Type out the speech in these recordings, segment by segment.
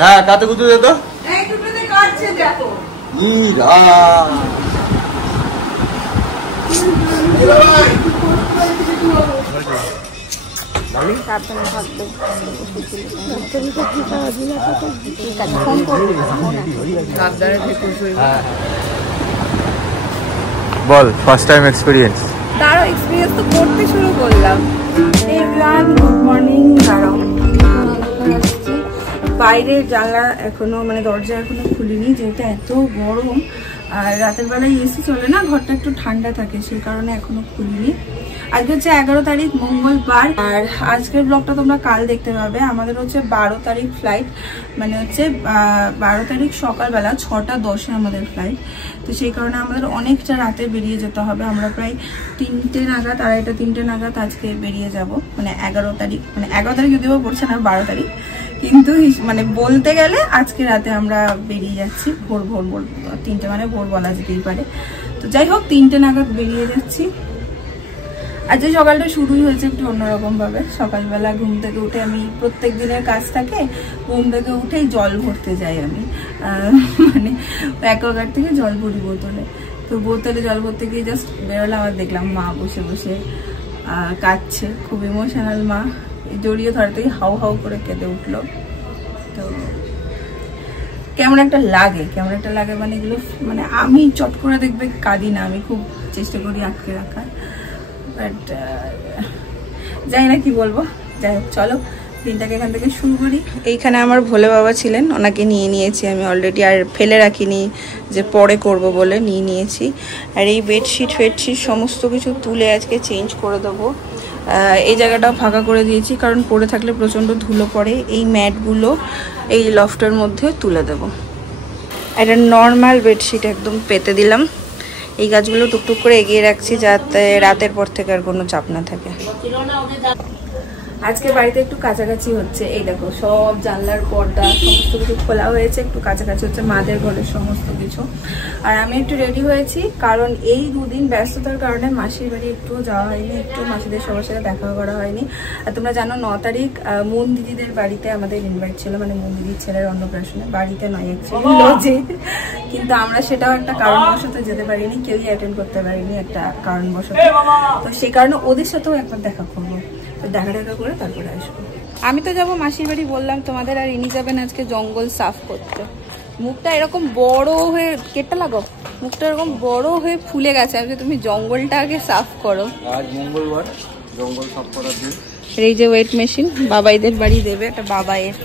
হ্যাঁ কাতে কুচু দে তো বল ফার্স্ট টাইম এক্সপেরিয়েন্স। তারও এক্সপেরিয়েন্স তো করতে শুরু করলাম। Good morning. দাঁড়াও, বাইরের জানলা এখনো মানে দরজা এখনো খুলিনি, যেহেতু এত গরম আর রাতের বেলায় এসি চলে না, ঘরটা একটু ঠান্ডা থাকে, সেই কারণে এখনো খুলিনি। আজকে হচ্ছে 11 তারিখ মঙ্গলবার, আর আজকের ব্লগটা তোমরা কাল দেখতে পাবে। আমাদের হচ্ছে 12 তারিখ ফ্লাইট, মানে হচ্ছে 12 তারিখ সকালবেলা 6:10 আমাদের ফ্লাইট। তো সেই কারণে আমাদের অনেকটা রাতে বেরিয়ে যেতে হবে। আমরা প্রায় 3টে নাগাদ, 2:30-3টে নাগাদ আজকে বেরিয়ে যাব, মানে 11 তারিখ, মানে 11 তারিখ যদিও পড়ছে না, 12 তারিখ, কিন্তু মানে বলতে গেলে আজকে রাতে আমরা বেরিয়ে যাচ্ছি ভোর 3টে, মানে ভোর বলা যেতেই পারে। তো যাই হোক 3টে নাগাদ বেরিয়ে যাচ্ছি। আজকে সকালটা শুরুই হয়েছে একটু অন্যরকম ভাবে। সকালবেলা ঘুম থেকে উঠে, আমি প্রত্যেক দিনের কাজ থাকে, ঘুম থেকে উঠেই জল ভরতে যাই আমি, মানে অ্যাকোয়াগার্ড থেকে জল ভরি বোতলে। তো বোতলে জল ভরতে গিয়ে জাস্ট বেরোলাম, আর দেখলাম মা বসে বসে কাঁদছে, খুব ইমোশনাল মা, জড়িয়ে ধরতেই হাউ হাউ করে কেঁদে উঠলো। তো কেমন একটা লাগে মানে এগুলো, মানে আমি চট করে দেখবে কাঁদি না, আমি খুব চেষ্টা করি আটকে রাখার, বাট জানি না কি বলবো। যাই হোক চলো দিনটাকে এখান থেকে শুরু করি। এইখানে আমার ভোলে বাবা ছিলেন, ওনাকে নিয়ে নিয়েছি আমি অলরেডি, আর ফেলে রাখিনি যে পরে করব বলে নিয়ে নিয়েছি। আর এই বেডশিট সমস্ত কিছু তুলে আজকে চেঞ্জ করে দেবো। এই জায়গাটাও ফাঁকা করে দিয়েছি, কারণ পড়ে থাকলে প্রচণ্ড ধুলো পড়ে। এই ম্যাটগুলো এই লফটের মধ্যে তুলে দেবো। একটা নর্মাল বেডশিট একদম পেতে দিলাম। এই গাছগুলো টুকটুক করে এগিয়ে রাখছি, যাতে রাতের পর থেকে আর কোনো চাপ না থাকে। আজকে বাড়িতে একটু কাছাকাছি হচ্ছে, এই দেখো সব জানলার পর্দা সমস্ত কিছু খোলা হয়েছে, একটু কাছাকাছি হচ্ছে মাদের ঘরের সমস্ত কিছু। আর আমি একটু রেডি হয়েছি, কারণ এই দুদিন ব্যস্ততার কারণে মাসির বাড়ি একটু যাওয়া হয়নি, একটু মাসিদের সবার সাথে দেখা করা হয়নি। আর তোমরা জানো 9 তারিখ মুন দিদিদের বাড়িতে আমাদের ইনভাইট ছিল, মানে মুন দিদির ছেলের অন্নপ্রাশনে, বাড়িতে নয় অ্যাকচুয়ালি লজে, কিন্তু আমরা সেটাও একটা কারণবশত যেতে পারিনি, কেউই অ্যাটেন্ড করতে পারিনি একটা কারণবশত। তো সেই কারণে ওদের সাথেও একবার দেখা করবো, দেখা করে তারপরে আসবো। আমি তো যাবো মাসির বাড়ি বললাম তোমাদের, আর ইনি যাবেন আজকে জঙ্গল সাফ করতে। মুখটা এরকম বড় হয়ে, কেটে লাগাও, মুখটা এরকম বড় হয়ে ফুলে গেছে। আজকে তুমি জঙ্গলটা আগে সাফ করো, আজ মঙ্গলবার জঙ্গল সাফ করার দিন। এই যে ওয়েট মেশিন বাবাইদের বাড়ি দেবে, একটা বাবাইয়ের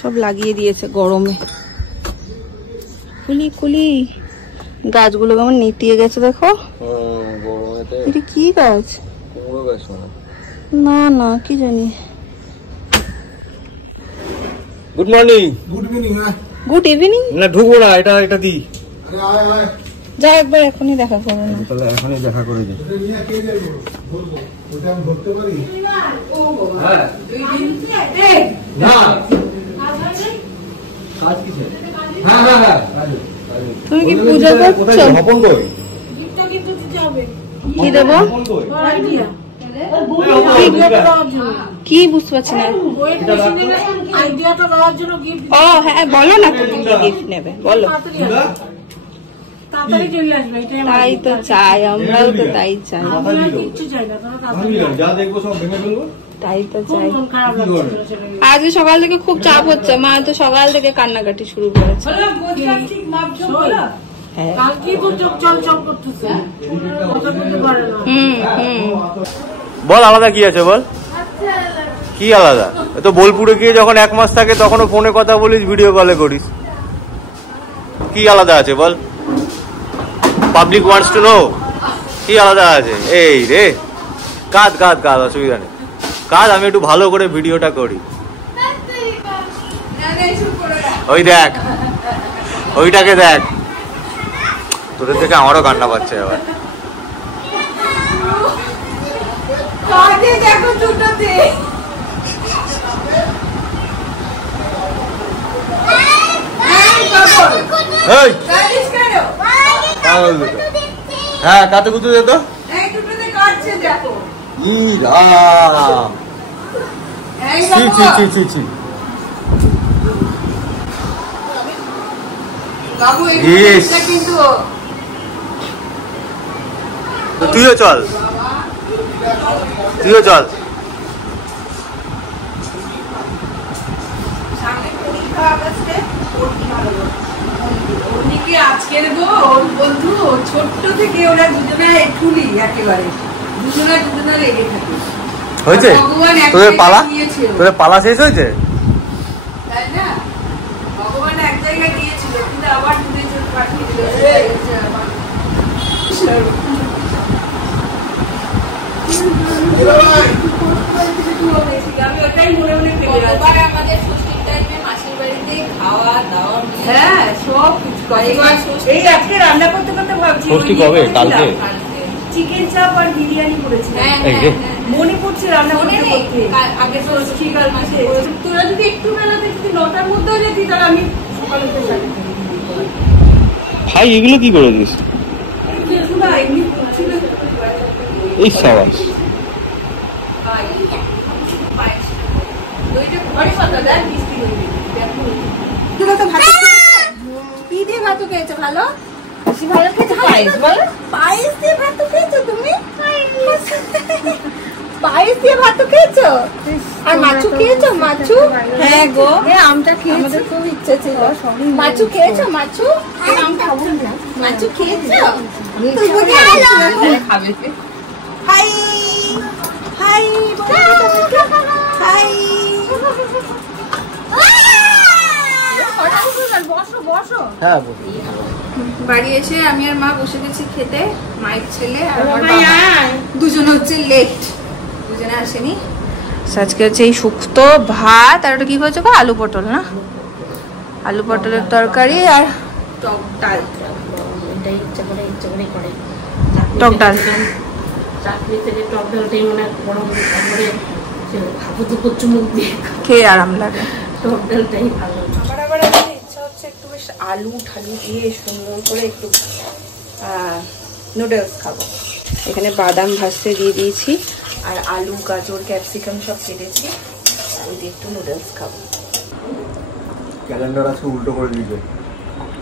সব লাগিয়ে দিয়েছে গরমে। খুলি গাছগুলো কেমন নিতিয়ে গেছে দেখো। এটা কি গাছ? না কি জানি। Good morning. Good evening. না ঢুকবো না, এটা দি যা, একবার এখনই দেখা করবো না, তাহলে এখনই দেখা করে দিই। তুমি কি পূজা করছো? কি দেবো? কি বুঝতে পারছি না। ও হ্যাঁ বলো না, তুমি কি গিফট নেবে বলো। তাই তো চাই, আমরাও তো তাই চাই, তাই তো চাই। আজ সকাল থেকে খুব চাপ হচ্ছে, মা তো সকাল থেকে কান্নাকাটি শুরু করেছে। বল আলাদা কি আছে বল, কি আলাদা? তো বোলপুরে গিয়ে যখন 1 মাস থাকে তখনও ফোনে কথা বলিস, ভিডিও কলে করিস, কি আলাদা আছে বল? পাবলিক ওয়ান্টস টু নো কি আলাদা আছে। এই রে কাঁদ, অসুবিধা নেই, কাঁদ, আমি একটু ভালো করে ভিডিওটা করি। ওই দেখ, ওইটাকে দেখ, তোদের থেকে আমারও কান্না পাচ্ছে আবার। হ্যাঁ কাতে কুচু দে তো। তুইও চল, তুইও চল। আজকে দেবো ওর বন্ধু ছোট্ট থেকে ওরা দুজনে ঠুলি, একেবারে দুজনে লেগে থাকে। হয়েছে তোদের পালা? তোদের পালা শেষ হয়েছে? তাই না, ভগবান এক জায়গায় দিয়েছিল কিন্তু আবার দূরে চোখ পাঠিয়ে দিল। আমি ওটাই মনে মনে ফেলে আমাদের ষষ্ঠীর টাইমে মাসির বাড়িতে খাওয়া দাওয়া, হ্যাঁ সব কিছু। এই আজকে রান্না করতে করতে ভাবছি ষষ্ঠী কবে? কালকে চিকেন চাপ আর বিরিয়ানি করেছিলাম। মনে পড়ছে রান্না করতে করতে আগে ষষ্ঠী কাল মাসে। তোরা যদি একটু বেলাতে যদি 9টার মধ্যে যেতি তাহলে আমি সকালে উঠে যাই। ভাই এগুলো কি করে দিস? এই সাবাস ভাত খেয়েছো ভালো? ভালো খেয়েছো? পায়েস দিয়ে ভাত খেয়েছো তুমি? পায়েস দিয়ে ভাত খেয়েছো? আর মাছু খেয়েছো? মাছু? হ্যাঁ গো, আমটা খেয়েছি, আমাদের খুব ইচ্ছা ছিল। মাছু খেয়েছো? মাছু মাছু খেয়েছো? খাবে। হাই হাই হাই, বাড়ি এসে আমি আর মা বসে গেছি খেতে। মায়ের ছেলে আর আমার বাবা দুজনে হচ্ছে লেট, দুজনে আসেনি। আজকে হচ্ছে এই শুক্তো ভাত আর ওটা কি হয়েছে গো? আলু পটল না? আলু পটলের তরকারি আর টক ডাল। টক ডাল খেয়ে আরাম লাগে। টক ডালটাই ভালো। আমার আবার ইচ্ছা হচ্ছে একটু বেশ আলু ঠালু দিয়ে সুন্দর করে একটু নুডলস খাবো। এখানে বাদাম ভাজতে দিয়ে দিয়েছি আর আলু গাজর ক্যাপসিকাম সব কেটেছি, ওই দিয়ে একটু নুডলস খাবো। ক্যালেন্ডার আজকে উল্টো করে দিয়েছে।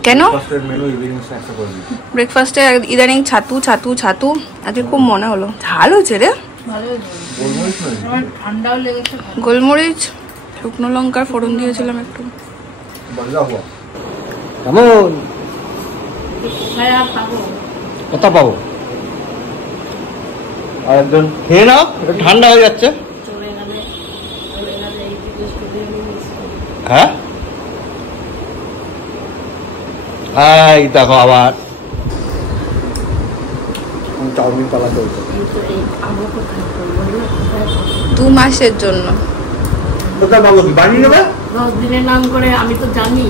কেন? মেনু ইভিনিং স্ন্যাক্স করে দিয়েছে। ব্রেকফাস্টে ইদানিং ছাতু ছাতু ছাতু, আজকে খুব মনে হলো। ঝাল হয়েছে রে, ঠান্ডাও লেগেছে। গোলমরিচ শুকনো লঙ্কার ফোড়ন দিয়েছিলাম একটু। কেমন কথা পাবো? আর একজন খেয়ে নাও, এটা ঠান্ডা হয়ে যাচ্ছে। হ্যাঁ এই দেখো আবার চাউমিন পালা চলছে 2 মাসের জন্য। বানিয়ে নেবে 10 দিনের নাম করে, আমি তো জানি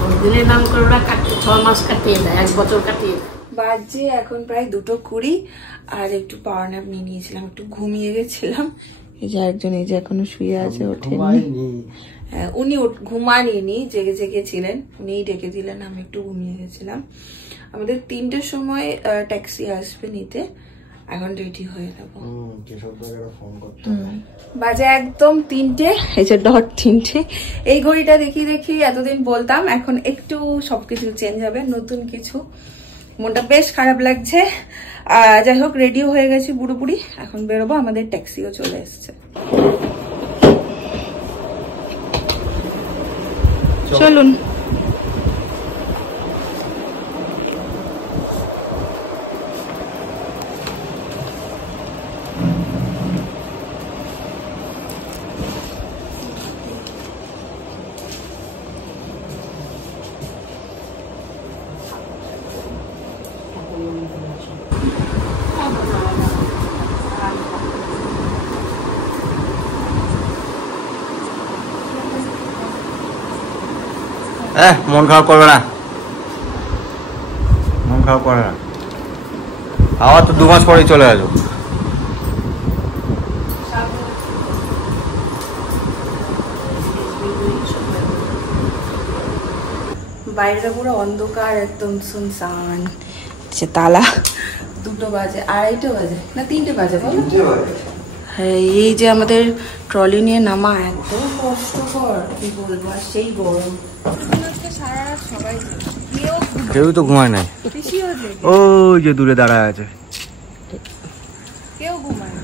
10 দিনের নাম করে ওরা 6 মাস কাটিয়ে দেয়, 1 বছর কাটিয়ে দেয়। বাজে এখন প্রায় 2:20 আর একটু পাওয়ার ন্যাপ নিয়ে নিয়েছিলাম, একটু ঘুমিয়ে গেছিলাম। এই যে একজন এই যে এখনো শুয়ে আছে, ওঠেননি। উনি ঘুমাননি, জেগে জেগে ছিলেন, উনিই ডেকে দিলেন, আমি একটু ঘুমিয়ে গেছিলাম। আমাদের 3টের সময় ট্যাক্সি আসবে নিতে, এখন রেডি হয়ে যাবো। বাজে একদম 3টে, এই যে ডট 3টে। এই ঘড়িটা দেখি দেখি এতদিন বলতাম, এখন একটু সবকিছু চেঞ্জ হবে, নতুন কিছু। মনটা বেশ খারাপ লাগছে। যাই হোক, রেডিও হয়ে গেছি পুরোপুরি, এখন বেরোবো। আমাদের ট্যাক্সিও চলে এসছে। চলুন। মন খারাপ করবে না, মন খারাপ করবে না। আবার তো 2 মাস পরেই চলে আসো। বাইরেটা পুরো অন্ধকার, একদম শুনশান। তালা 2টো বাজে, 2:30 বাজে না 3টে বাজে? হ্যাঁ, এই যে আমাদের ট্রলি নিয়ে নামা এত কষ্টকর, কি বলবো। আর সেই গরম, সারা রাত সবাই, কেউ তো ঘুমায় নাই। ওই যে দূরে দাঁড়ায় আছে, কেউ ঘুমায় না।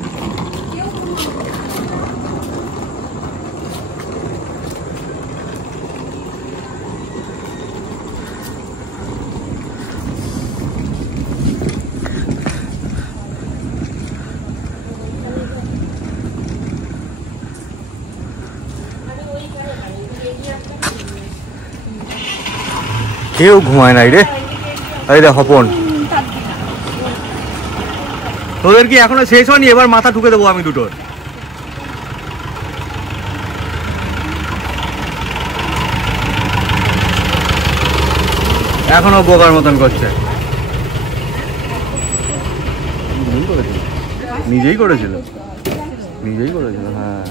কেউ ঘুমায় নাই রে। এই রে হপন, তোদের কি এখনো শেষ হয়নি? এবার মাথা ঠুকে দেবো আমি দুটোর। এখনো বোকার মতন করছে। নিজেই করেছিল, নিজেই করেছিল। হ্যাঁ,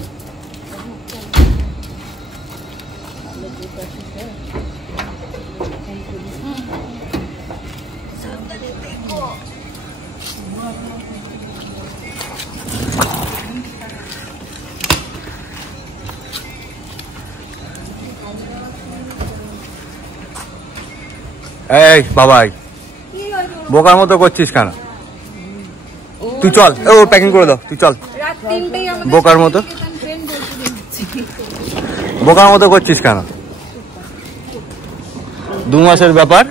এই বাবাই বোকার মতো করছিস কেন? তুই চল, ও প্যাকিং করে দাও, তুই চল। বোকার মতো, বোকার মতো করছিস কেন? 2 মাসের ব্যাপার।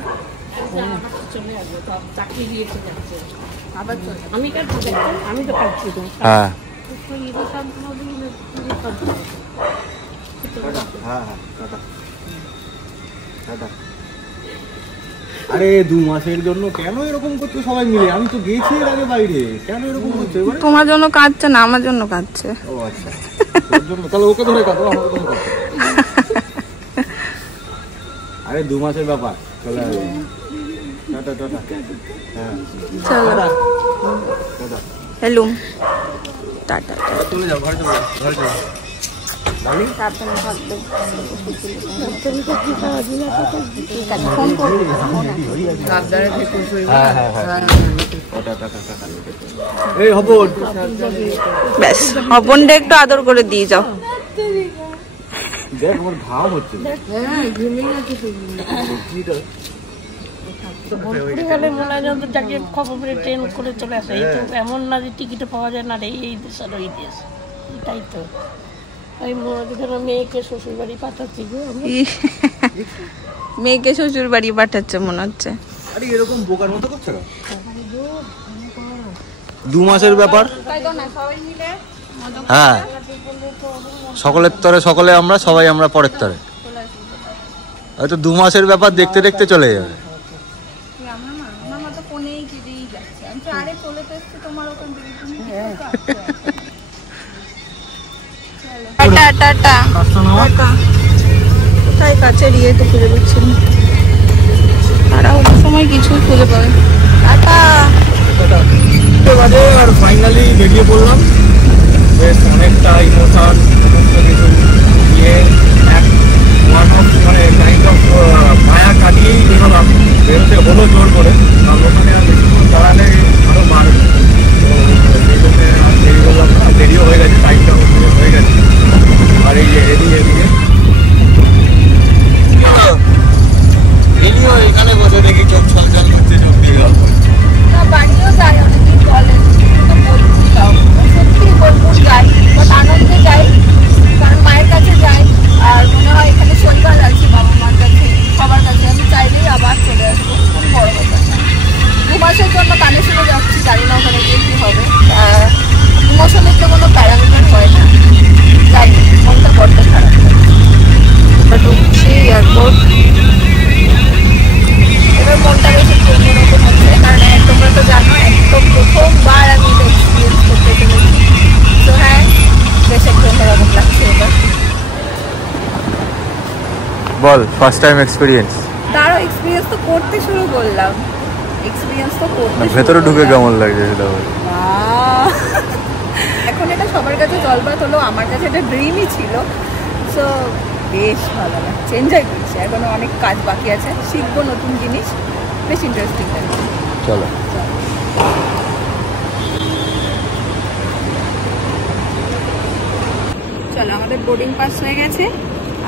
হ্যাঁ, আরে 2 মাসের জন্য কেন এরকম করছো সবাই মিলে? আমি তো গেছি এর আগে বাইরে, কেন এরকম করছো? তোমার জন্য কাঁদছে না, আমার জন্য কাঁদছে। ও আচ্ছা, তোর জন্য। তাহলে ওকে ধরে কাঁদো, আমাকে ধরে কাঁদো। আরে 2 মাসের ব্যাপার, চলে আসবে। Tata tata. হ্যাঁ চলো, হ্যালো, টাটা। চলে যাও, ঘরে চলে যাও, ঘরে চলে যাও। এই হবন, ব্যাস, হবনটা একটু আদর করে দিয়ে যাও। দেখ আমার ঘাম হচ্ছে। ট্রেন করে চলে আসে, এমন না যে টিকিটে পাওয়া যায় না রে, এই দেশ আর ওই দেশ। এটাই তো আমি মেয়েকে শ্বশুর বাড়ি পাঠাচ্ছি গো। মেয়েকে শ্বশুর বাড়ি পাঠাচ্ছে মনে হচ্ছে। আরে এরকম বোকার মতো করছে না। 2 মাসের ব্যাপার। হ্যাঁ, সকলের তরে সকলে আমরা, সবাই আমরা পরের তরে। হয়তো 2 মাসের ব্যাপার দেখতে দেখতে চলে যাবে। তাই কাছের ইয়ে তো খুঁজে পাচ্ছি না, তারা ওই সময় কিছুই খুঁজে পাবে। আর ফাইনালি বেরিয়ে পড়লাম। বেশ অনেকটা ইমোশন, সমস্ত কিছু নিয়ে মানে কাইন্ড অফ মায়া কাটিয়েই বেরোলাম। বেরোতে হলো জোর করে, কারণ ওখানে বেশিক্ষণ দাঁড়ালে আরো বাড়বে। তো সেই জন্য দেরি করলাম না, দেরিও হয়ে গেছে, টাইমটা হয়ে গেছে। আর এই যে এদিকে এখানে বসে দেখি চোখ ছলছল করছে, চোখ দিয়ে গল্প। বাড়িও যায় অনেকদিন বলেন, সত্যি বোলপুর যাই, বাট আনন্দে যাই, কারণ মায়ের কাছে যাই। আর মনে হয় এখানে শৈবাল আছে, বাবা মার কাছে, সবার কাছে। আমি চাইলেই আবার চলে আসবো, কোনো বড় কথা না। 2 মাসের জন্য কানে শুনে যাচ্ছি, জানি না ওখানে গিয়ে কি হবে। ইমোশনের তো কোনো প্যারামিটার হয় না, যাই মনটা বড্ড খারাপ ঢুকছি এয়ারপোর্ট। এবার মনটা বেশি অন্যরকম হচ্ছে, কারণ তোমরা তো জানো একদম প্রথমবার আমি এটা এক্সপিরিয়েন্স করতে চলেছি। তো হ্যাঁ, বেশ একটু অন্যরকম লাগছে এবার। বল, ফার্স্ট টাইম এক্সপেরিয়েন্স। তারও এক্সপিরিয়েন্স তো করতে শুরু করলাম, এক্সপিরিয়েন্স তো করতে। ভেতরে ঢুকে কেমন লাগছে সেটা বল। এখন এটা সবার কাছে জলপাত হলো, আমার কাছে এটা ড্রিমই ছিল। সো বেশ ভালো লাগছে, এনজয় করছি। এখনো অনেক কাজ বাকি আছে, শিখবো নতুন জিনিস, বেশ ইন্টারেস্টিং লাগছে। চলো। চলো আমাদের বোর্ডিং পাস হয়ে গেছে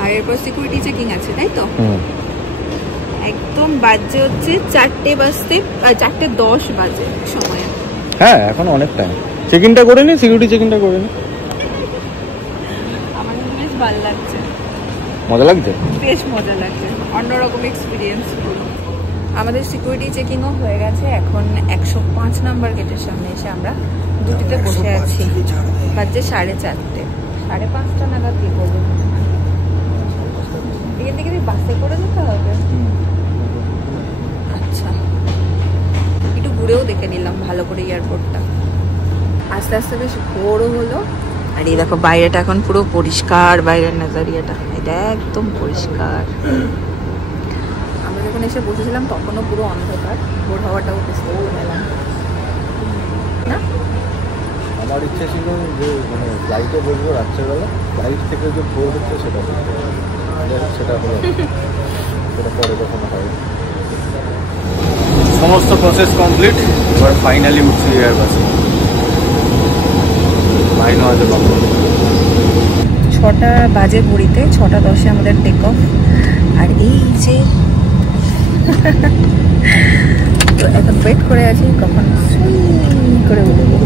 আর এরপর সিকিউরিটি চেকিং আছে, তাই তো? একদম বাজে হচ্ছে 4:10 বাজে সময়। হ্যাঁ এখন অনেক টাইম। চেকিংটা করে নি, সিকিউরিটি চেকিংটা করে নি। আমার বেশ ভালো লাগছে। মজা লাগছে? বেশ মজা লাগছে, অন্যরকম এক্সপিরিয়েন্স। আমাদের সিকিউরিটি চেকিংও হয়ে গেছে। এখন 105 নাম্বার গেটের সামনে এসে আমরা দুটিতে বসে আছি। বাজে 4:30, 5:30 নাগাদ কি করবো? এখান থেকে বাসে করে যেতে হবে। আচ্ছা, একটু ঘুরেও দেখে নিলাম ভালো করে এয়ারপোর্টটা। আস্তে আস্তে বেশ ভোরও হলো। আর এই দেখো বাইরেটা এখন পুরো পরিষ্কার, বাইরের নাজারিয়াটা এটা একদম পরিষ্কার। আমরা যখন এসে বসেছিলাম তখনও পুরো অন্ধকার, ভোর হওয়াটাও বুঝতে পেলাম না। আমার ইচ্ছা ছিল যে মানে ফ্লাইটে বসবো রাত্রেবেলা, ফ্লাইট থেকে যে ভোর হচ্ছে সেটা দেখতে, সেটা হলো সেটা পরে কখনো হয়। সমস্ত প্রসেস কমপ্লিট, এবার ফাইনালি উঠছি এয়ারবাসে। 6টা বাজে ঘড়িতে, 6:10 আমাদের টেক অফ। আর এই যে তো এখন ওয়েট করে আছি কখন করে উঠবো।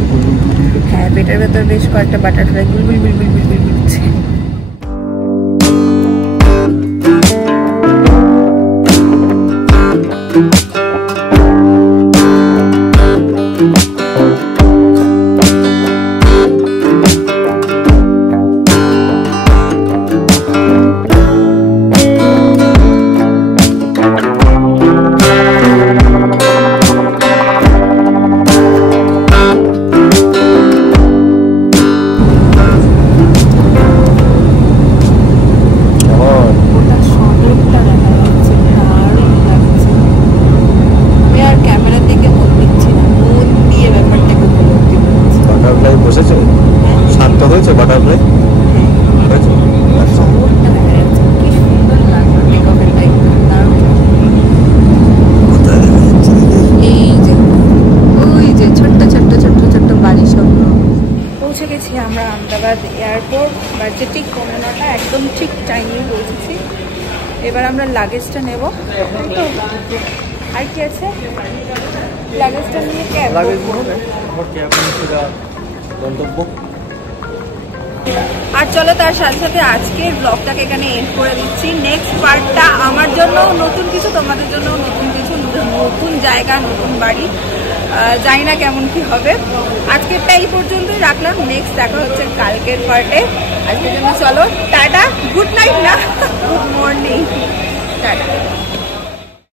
হ্যাঁ, পেটের ভেতর বেশ কয়েকটা বাটারফ্লাই বুলবুল বুলবুল বুলবুল বুলছে। আমরা আহমেদাবাদ এয়ারপোর্ট বাজে ঠিক 9টা, একদম ঠিক টাইমে পৌঁছেছি। এবার আমরা লাগেজটা নেব। আর কি আছে? লাগেজটা নিয়ে ক্যাব গন্তব্য। আর চলো তার সাথে সাথে আজকের ব্লগটাকে এখানে এন্ড করে দিচ্ছি। নেক্সট পার্টটা আমার জন্য নতুন কিছু, তোমাদের জন্য নতুন কিছু, নতুন জায়গা, নতুন বাড়ি, জানি না কেমন কি হবে। আজকেরটা এই পর্যন্তই রাখলাম। নেক্সট দেখা হচ্ছে কালকের পার্টে। আজকের জন্য চলো টাটা, গুড নাইট না গুড মর্নিং, টাটা।